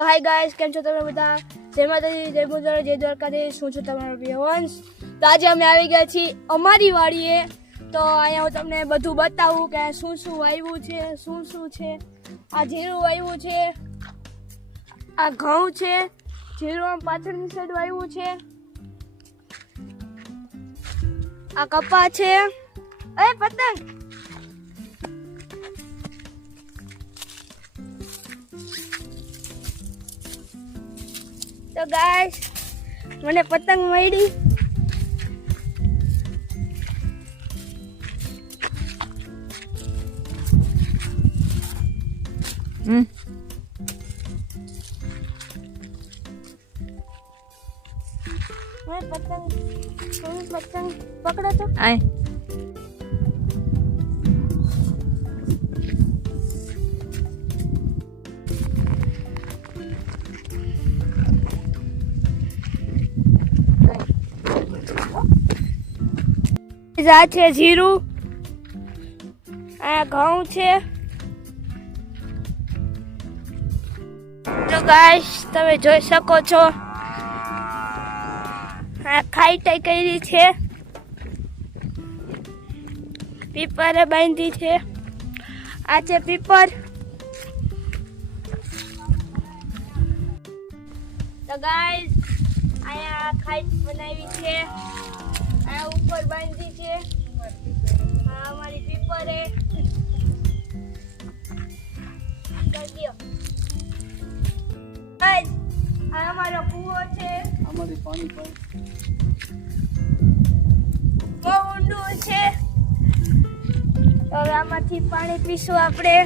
Hi guys, કેમ છો તમે બધા? જય માતાજી, જય મુજોરા, જય દ્વારકાધીશ. હું છું તમારો વંશ. તો આજે અમે આવી ગયા છીએ અમારી વાડીએ. તો અહીંયા હું તમને બધું બતાવું કે શું શું વાવ્યું છે, શું છે. આ જીરું વાવ્યું છે, આ ઘઉં છે, જીરું પાછળની સાઈડ વાવ્યું છે, આ કપા છે. એ પતંગ તો ગાઈસ મને પતંગ મળી. પતંગ પકડો તો આય. આ છે જીરું, આ ઘઉં છે. તો ગાઈસ તમે જોઈ શકો છો આ ખાઈટાઈ કરી છે, પીપરે બાંધી છે. આ છે પીપર. તો ગાઈસ અહીંયા ખાઈટ બનાવી છે, આ ઉપર બાંધી છે. આ અમારી પીપર હે. કરી દો ગાઈસ. આ અમારો કૂવો છે, અમારી પાણી પાઇપ બહુ ઊંડું છે. તો હવે આમાંથી પાણી પીશું આપણે.